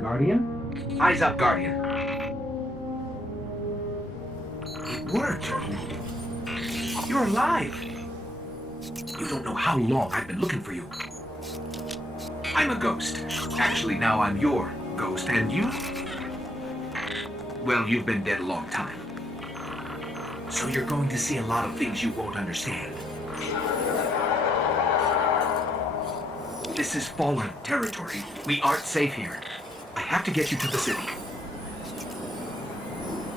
Guardian? Eyes up, Guardian. It worked. You're alive. You don't know how long I've been looking for you. I'm a ghost. Actually, now I'm your ghost. And you? Well, you've been dead a long time. So you're going to see a lot of things you won't understand. This is fallen territory. We aren't safe here. I have to get you to the city.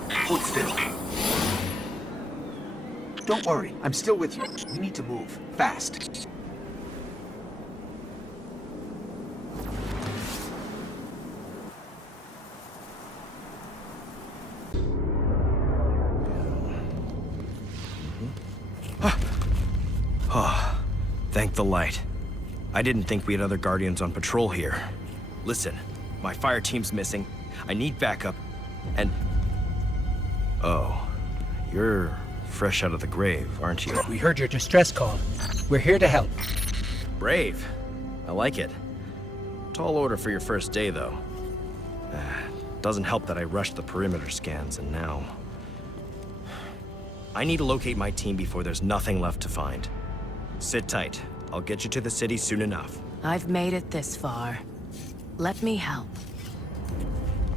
Hold still. Don't worry, I'm still with you. We need to move. Fast. Oh, thank the light. I didn't think we had other Guardians on patrol here. Listen, my fire team's missing. I need backup, and... Oh, you're fresh out of the grave, aren't you? We heard your distress call. We're here to help. Brave. I like it. Tall order for your first day, though. Doesn't help that I rushed the perimeter scans, and now... I need to locate my team before there's nothing left to find. Sit tight. I'll get you to the city soon enough. I've made it this far. Let me help.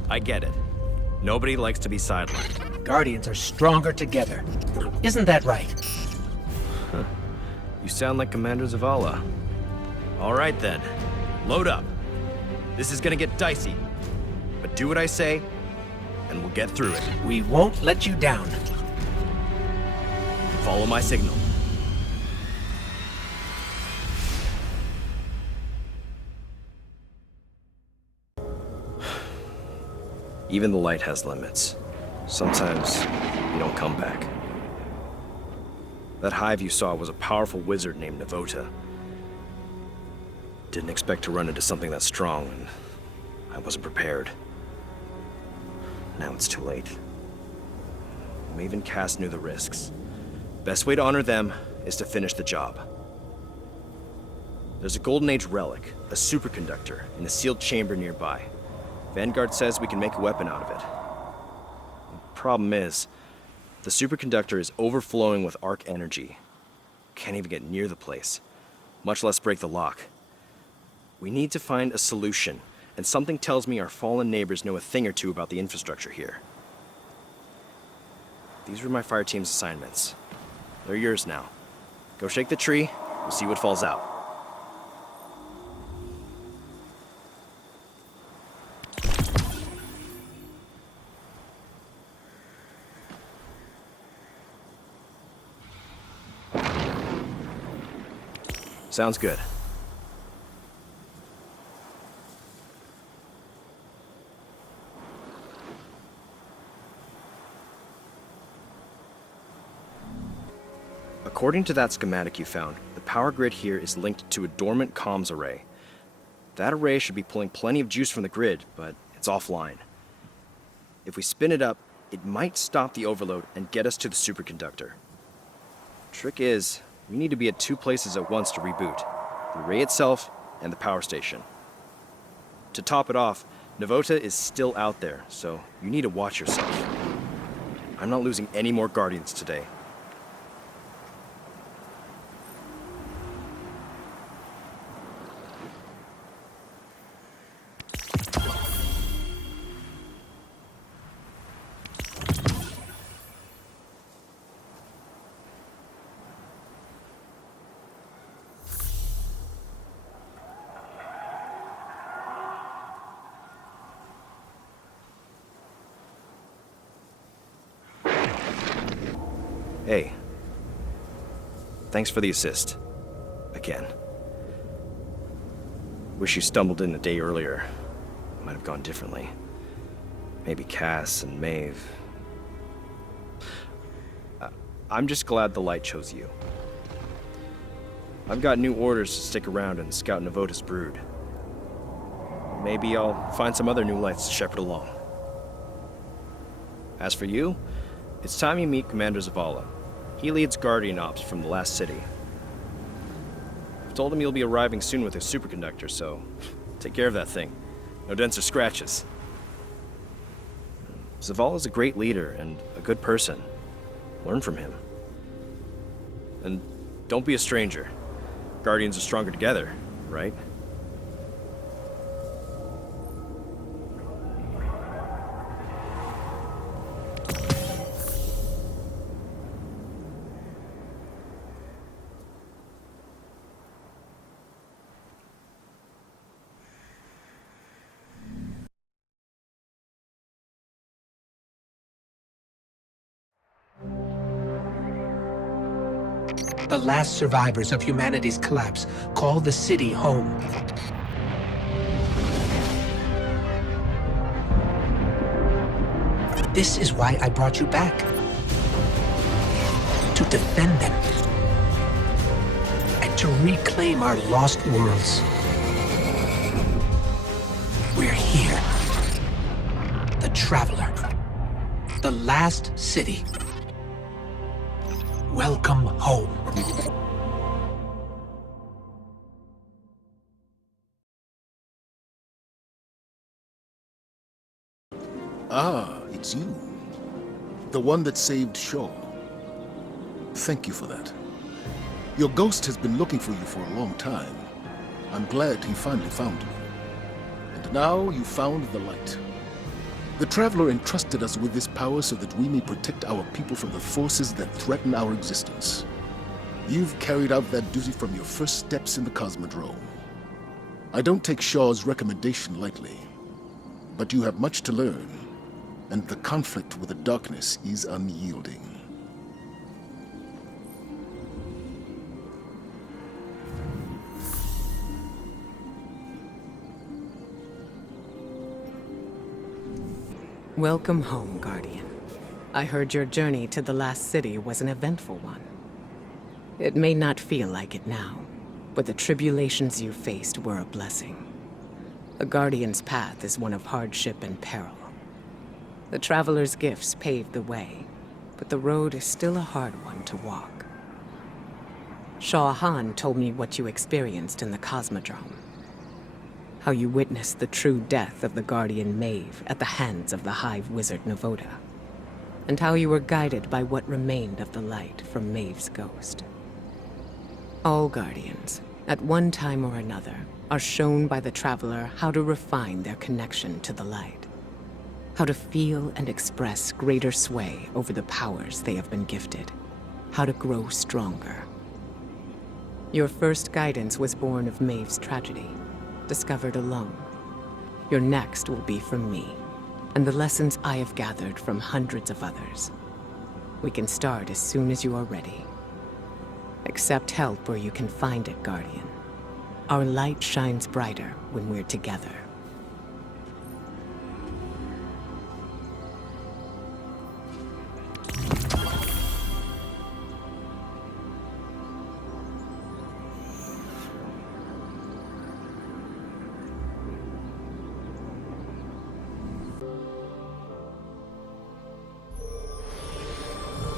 I get it. Nobody likes to be sidelined. Guardians are stronger together. Isn't that right? You sound like Commander Zavala. All right then. Load up. This is gonna get dicey. But do what I say, and we'll get through it. We won't let you down. Follow my signal. Even the light has limits. Sometimes you don't come back. That hive you saw was a powerful wizard named Navota. Didn't expect to run into something that strong, and I wasn't prepared. Now it's too late. Maven Cass knew the risks. Best way to honor them is to finish the job. There's a Golden Age relic, a superconductor, in a sealed chamber nearby. Vanguard says we can make a weapon out of it. The problem is, the superconductor is overflowing with arc energy. Can't even get near the place, much less break the lock. We need to find a solution, and something tells me our fallen neighbors know a thing or two about the infrastructure here. These were my fire team's assignments. They're yours now. Go shake the tree, we'll see what falls out. Sounds good. According to that schematic you found, the power grid here is linked to a dormant comms array. That array should be pulling plenty of juice from the grid, but it's offline. If we spin it up, it might stop the overload and get us to the superconductor. Trick is, we need to be at 2 places at once to reboot. The array itself and the power station. To top it off, Navota is still out there, so you need to watch yourself. I'm not losing any more Guardians today. Hey. Thanks for the assist. Again. Wish you stumbled in a day earlier. Might have gone differently. Maybe Cass and Maeve. I'm just glad the Light chose you. I've got new orders to stick around and scout Navota's brood. Maybe I'll find some other new Lights to shepherd along. As for you, it's time you meet Commander Zavala. He leads Guardian Ops from the last city. I've told him you'll be arriving soon with a superconductor, so take care of that thing. No dents or scratches. Zavala's a great leader and a good person. Learn from him. And don't be a stranger. Guardians are stronger together, right? The last survivors of humanity's collapse call the city home. This is why I brought you back. To defend them. And to reclaim our lost worlds. We're here. The Traveler. The last city. Welcome home. Ah, it's you. The one that saved Shaw. Thank you for that. Your ghost has been looking for you for a long time. I'm glad he finally found you. And now you found the light. The Traveler entrusted us with this power so that we may protect our people from the forces that threaten our existence. You've carried out that duty from your first steps in the Cosmodrome. I don't take Shaw's recommendation lightly, but you have much to learn, and the conflict with the darkness is unyielding. Welcome home, Guardian. I heard your journey to the last city was an eventful one. It may not feel like it now, but the tribulations you faced were a blessing. A Guardian's path is one of hardship and peril. The Traveler's gifts paved the way, but the road is still a hard one to walk. Shaw Han told me what you experienced in the Cosmodrome. How you witnessed the true death of the Guardian Maeve at the hands of the Hive Wizard Navota, and how you were guided by what remained of the light from Maeve's ghost. All Guardians, at one time or another, are shown by the Traveler how to refine their connection to the light, How to feel and express greater sway over the powers they have been gifted. How to grow stronger. Your first guidance was born of Maeve's tragedy, discovered alone. Your next will be from me, and the lessons I have gathered from hundreds of others. We can start as soon as you are ready. Accept help where you can find it, Guardian. Our light shines brighter when we're together.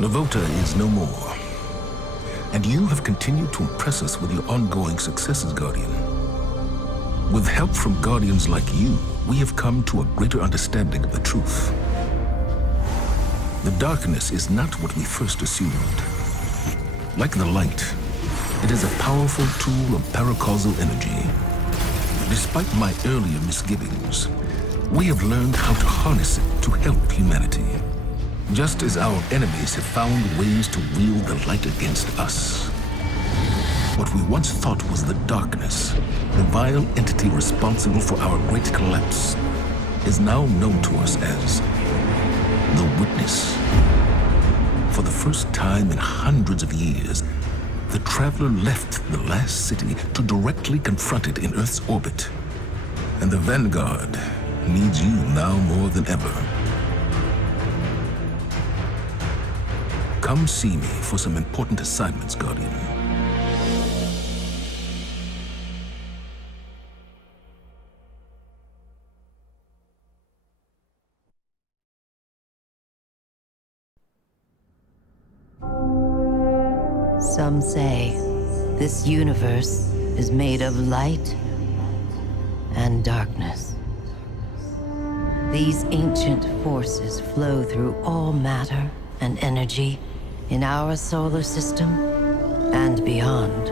Navota is no more. And you have continued to impress us with your ongoing successes, Guardian. With help from Guardians like you, we have come to a greater understanding of the truth. The darkness is not what we first assumed. Like the light, it is a powerful tool of paracausal energy. Despite my earlier misgivings, we have learned how to harness it to help humanity. Just as our enemies have found ways to wield the light against us. What we once thought was the darkness, the vile entity responsible for our great collapse, is now known to us as the Witness. For the first time in hundreds of years, the Traveler left the last city to directly confront it in Earth's orbit. And the Vanguard needs you now more than ever. Come see me for some important assignments, Guardian. Some say this universe is made of light and darkness. These ancient forces flow through all matter and energy in our solar system and beyond.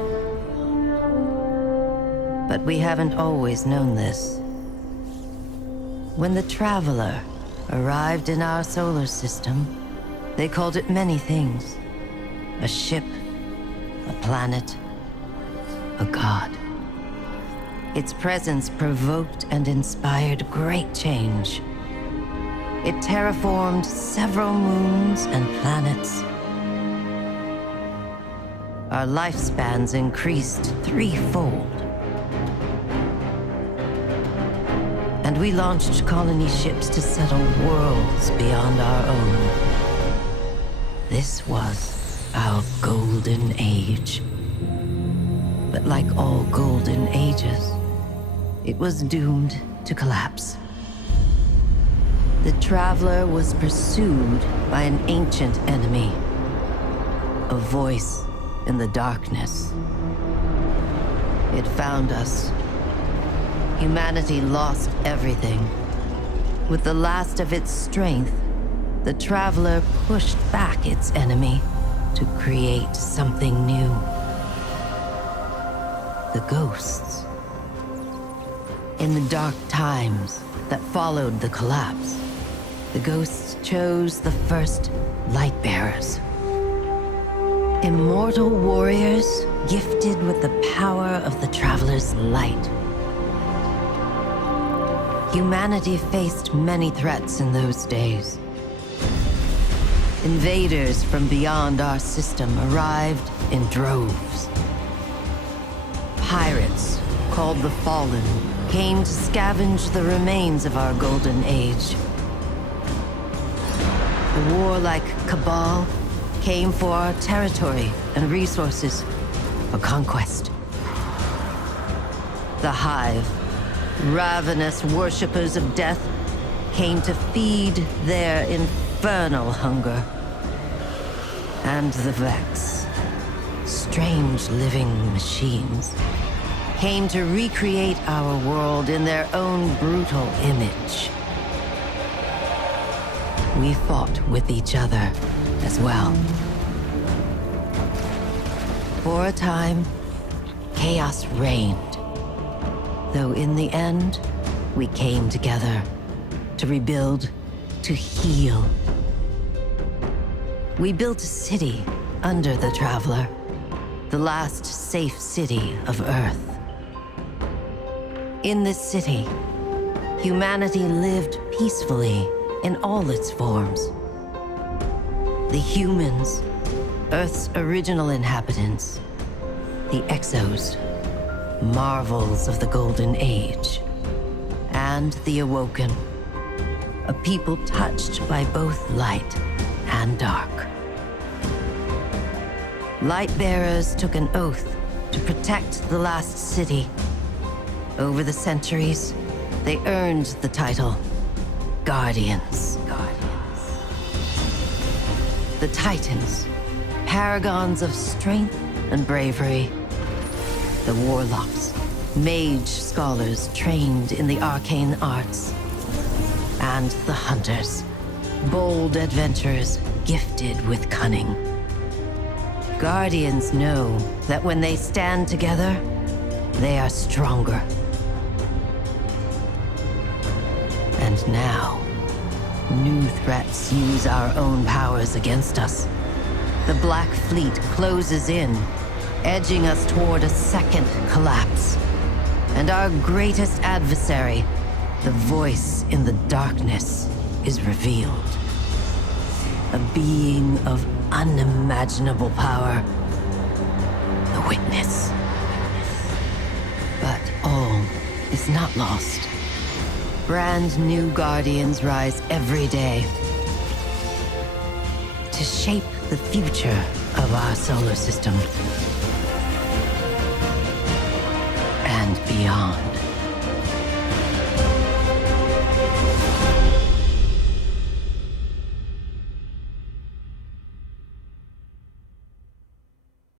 But we haven't always known this. When the Traveler arrived in our solar system, they called it many things. A ship, a planet, a god. Its presence provoked and inspired great change. It terraformed several moons and planets. Our lifespans increased threefold. And we launched colony ships to settle worlds beyond our own. This was our golden age. But like all golden ages, it was doomed to collapse. The Traveler was pursued by an ancient enemy. A voice in the darkness. It found us. Humanity lost everything. With the last of its strength, the Traveler pushed back its enemy to create something new. The ghosts. In the dark times that followed the collapse, the ghosts chose the first Lightbearers. Immortal warriors gifted with the power of the Traveler's light. Humanity faced many threats in those days. Invaders from beyond our system arrived in droves. Pirates, called the Fallen, came to scavenge the remains of our golden age. The warlike Cabal came for our territory and resources for conquest. The Hive, ravenous worshippers of death, came to feed their infernal hunger. And the Vex, strange living machines, came to recreate our world in their own brutal image. We fought with each other as well. For a time, chaos reigned. Though in the end, we came together to rebuild to heal. We built a city under the Traveler, the last safe city of Earth. In this city, humanity lived peacefully in all its forms. The humans, Earth's original inhabitants, the Exos, marvels of the Golden Age, and the Awoken, a people touched by both light and dark. Lightbearers took an oath to protect the last city. Over the centuries, they earned the title Guardians. The Titans, paragons of strength and bravery. The Warlocks, mage scholars trained in the arcane arts. And the Hunters, bold adventurers gifted with cunning. Guardians know that when they stand together, they are stronger. And now, new threats use our own powers against us. The Black Fleet closes in, edging us toward a second collapse. And our greatest adversary, the voice in the darkness, is revealed. A being of unimaginable power. The Witness. But all is not lost. Brand new Guardians rise every day to shape the future of our solar system and beyond.